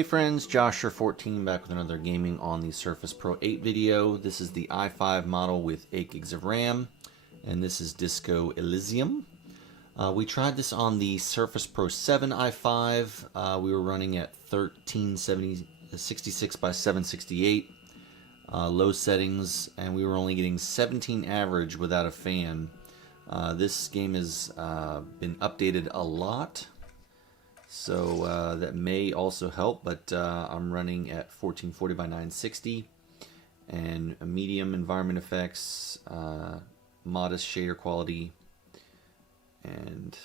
Hey friends, Joshua14 back with another gaming on the Surface Pro 8 video. This is the i5 model with 8 gigs of RAM, and this is Disco Elysium. We tried this on the Surface Pro 7 i5. We were running at 1366 by 768 low settings, and we were only getting 17 average without a fan. This game has been updated a lot, so that may also help, but I'm running at 1440 by 960 and a medium environment effects, modest shader quality, and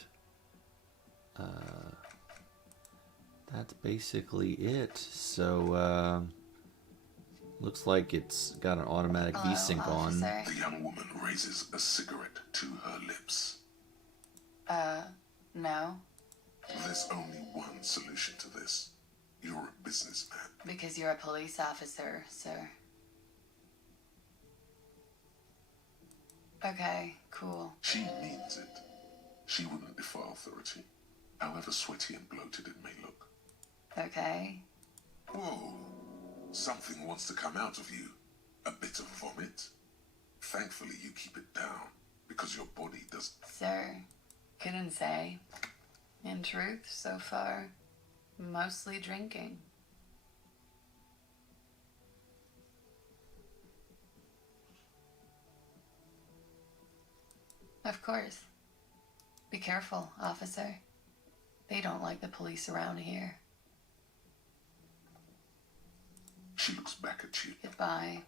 that's basically it. So looks like it's got an automatic VSync on. The young woman raises a cigarette to her lips. No. There's only one solution to this. You're a businessman. Because you're a police officer, sir. Okay, cool. She means it. She wouldn't defy authority, however sweaty and bloated it may look. Okay. Whoa. Something wants to come out of you. A bit of vomit. Thankfully, you keep it down, because your body does... Sir, couldn't say. In truth, so far, mostly drinking. Of course. Be careful, officer. They don't like the police around here. She looks back at you. Goodbye.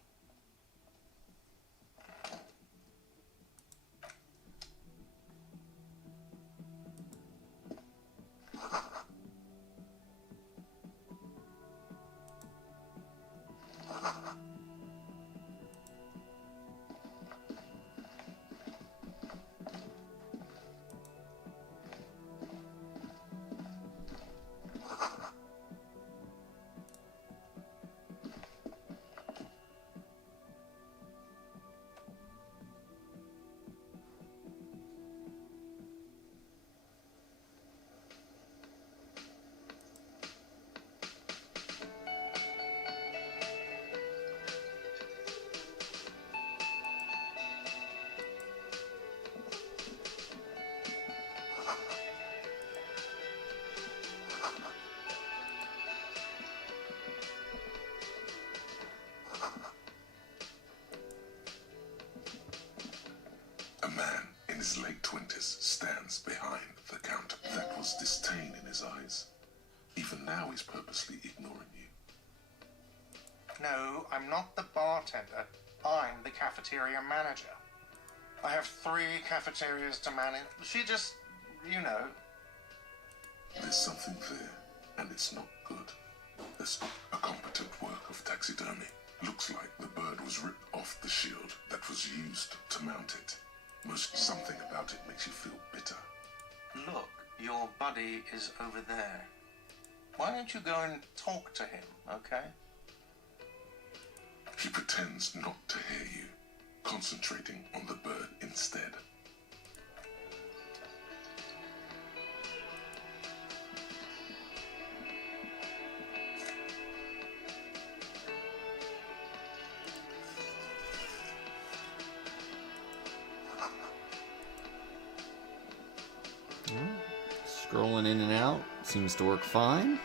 A man in his late 20s stands behind the counter. That was disdain in his eyes. Even now he's purposely ignoring you. No, I'm not the bartender. I'm the cafeteria manager. I have 3 cafeterias to manage. She just, you know. There's something there, and it's not good. There's a competent work of taxidermy. Looks like the bird was ripped off the shield that was used to mount it. Most something about it makes you feel bitter. Look, your buddy is over there. Why don't you go and talk to him, okay? He pretends not to hear you, concentrating on the bird instead. Scrolling in and out seems to work fine.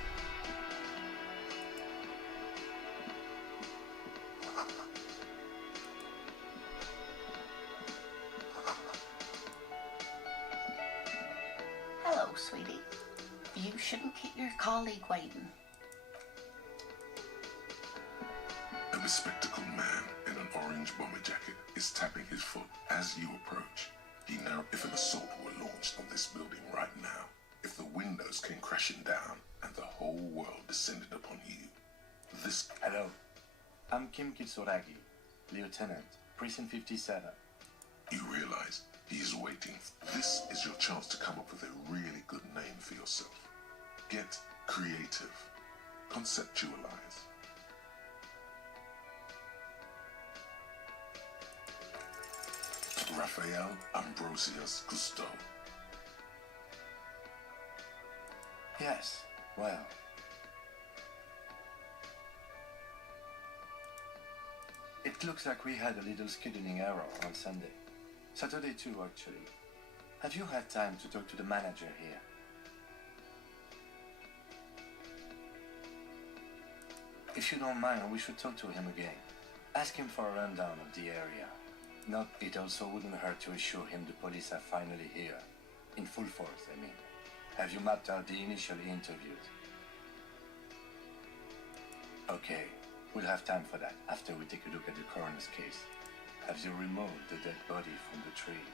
Hello, sweetie. You shouldn't keep your colleague waiting. A bespectacled man in an orange bomber jacket is tapping his foot as you approach. He now, if an assault were launched on this building right now, if the windows came crashing down and the whole world descended upon you, this... Hello, I'm Kim Kitsuragi, Lieutenant, Precinct 57. You realize he is waiting. This is your chance to come up with a really good name for yourself. Get creative. Conceptualize. Raphael Ambrosius Cousteau. Yes, well, It looks like we had a little scheduling error on Sunday. Saturday too, actually. Have you had time to talk to the manager here? If you don't mind, we should talk to him again. Ask him for a rundown of the area. Not, it also wouldn't hurt to assure him the police are finally here. In full force, I mean. Have you mapped out the initial interviews? Okay, we'll have time for that after we take a look at the coroner's case. Have you removed the dead body from the tree?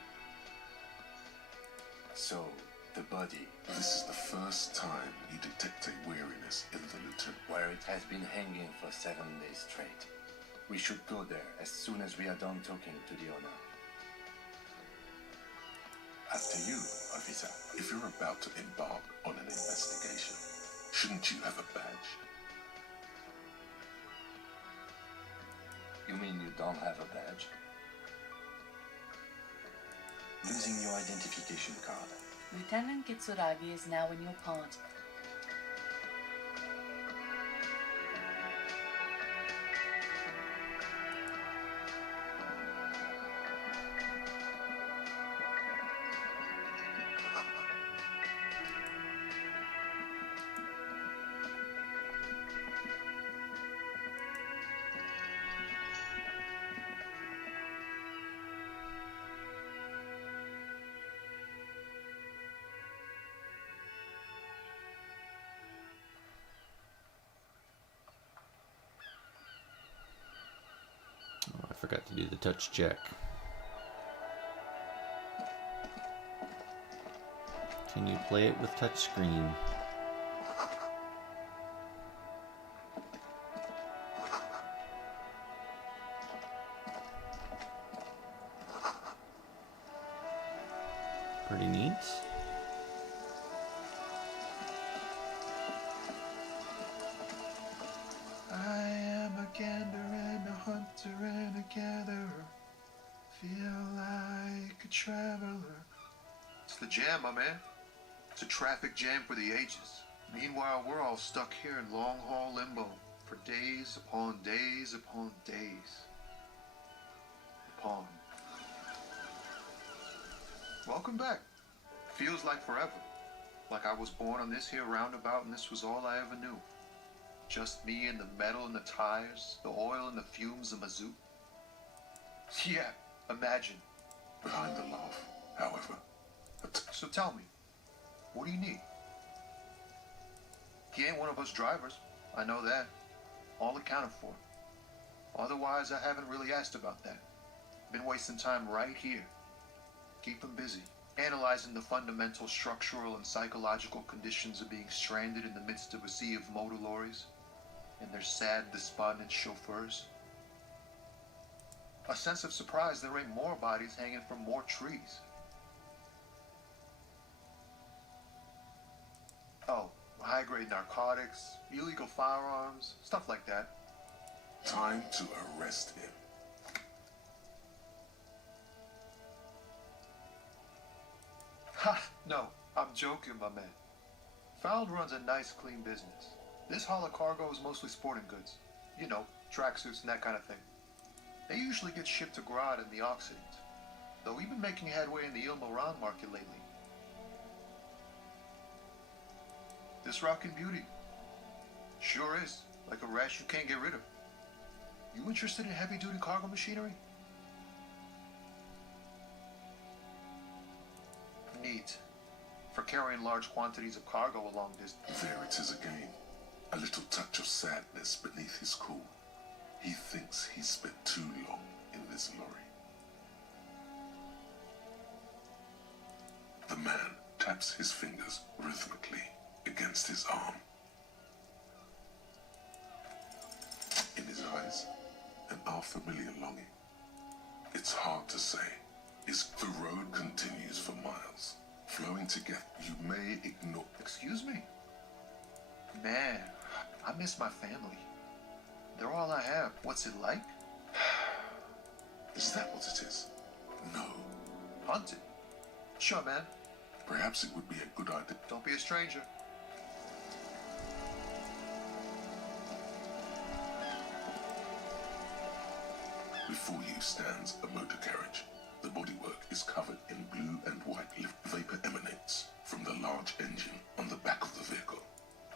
So, the body, This is the first time you detect a weariness in the lieutenant. where it has been hanging for 7 days straight. We should go there as soon as we are done talking to the owner. After you, officer. If you're about to embark on an investigation, shouldn't you have a badge? You mean you don't have a badge? Losing your identification card. Lieutenant Kitsuragi is now in your part. Oh, I forgot to do the touch check. Can you play it with touchscreen? Pretty neat. I am a gander and a hunter and a gatherer. Feel like a traveler. It's the jam, my man. It's a traffic jam for the ages. Meanwhile, we're all stuck here in long haul limbo for days upon days upon days. Welcome back. Feels like forever. Like I was born on this here roundabout and this was all I ever knew. Just me and the metal and the tires, the oil and the fumes of mazout. Yeah, imagine. Behind the laugh, however. So tell me, what do you need? He ain't one of us drivers. I know that. All accounted for. Otherwise, I haven't really asked about that. Been wasting time right here. Keep him busy. Analyzing the fundamental structural and psychological conditions of being stranded in the midst of a sea of motor lorries and their sad, despondent chauffeurs. A sense of surprise there ain't more bodies hanging from more trees. Oh, high-grade narcotics, illegal firearms, stuff like that. Time to arrest him. Ha! No, I'm joking, my man. Fould runs a nice, clean business. This haul of cargo is mostly sporting goods. You know, tracksuits and that kind of thing. They usually get shipped to Grad in the Occident, though we've been making headway in the Il Moran market lately. This rockin' beauty. Sure is, like a rash you can't get rid of. You interested in heavy-duty cargo machinery? Neat. For carrying large quantities of cargo a long distance. There it is again. A little touch of sadness beneath his cool. He thinks he spent too long in this lorry. The man taps his fingers rhythmically against his arm. In his eyes, an unfamiliar longing. It's hard to say. The road continues for miles, flowing together. You may ignore. Excuse me? Man, I miss my family. They're all I have. What's it like? Is that what it is? No. Haunted. Sure, man. Perhaps it would be a good idea. Don't be a stranger. Before you stands a motor carriage. The bodywork is covered in blue and white vapor emanates from the large engine on the back of the vehicle.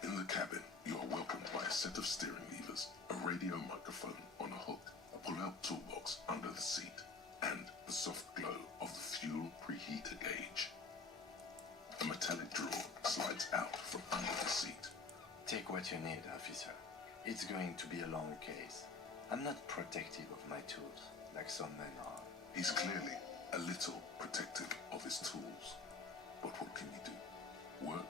In the cabin, you are welcomed by a set of steering levers, a radio microphone on a hook, a pull-out toolbox under the seat, and the soft glow of the fuel preheater gauge. A metallic drawer slides out from under the seat. Take what you need, officer. It's going to be a long case. I'm not protective of my tools, like some men are. He's clearly a little protective of his tools. But what can you do? Work?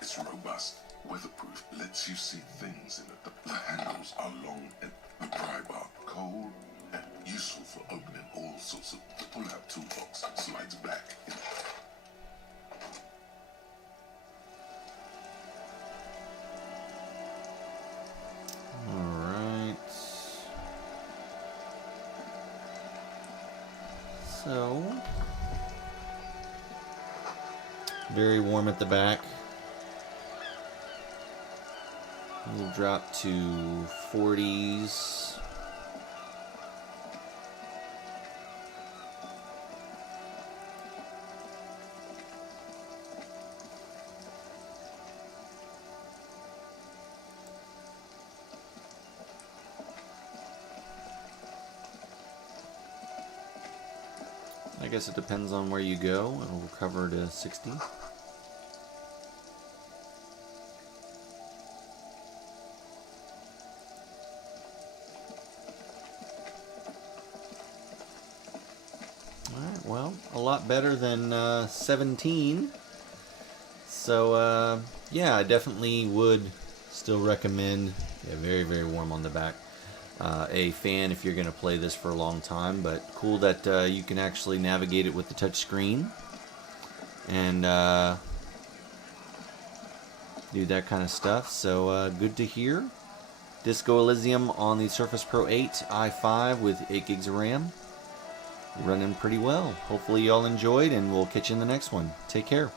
It's robust, weatherproof, lets you see things in it. The handles are long and the pry bar cold and useful for opening all sorts of... The pull-out toolbox slides back in. So, very warm at the back. We'll drop to 40s. I guess it depends on where you go. It'll recover to 60. Alright, well, a lot better than 17. So, yeah, I definitely would still recommend. Yeah, very, very warm on the back. A fan if you're going to play this for a long time, but cool that you can actually navigate it with the touch screen and do that kind of stuff. So good to hear. Disco Elysium on the Surface Pro 8 i5 with 8 gigs of RAM. Running pretty well. Hopefully y'all enjoyed, and we'll catch you in the next one. Take care.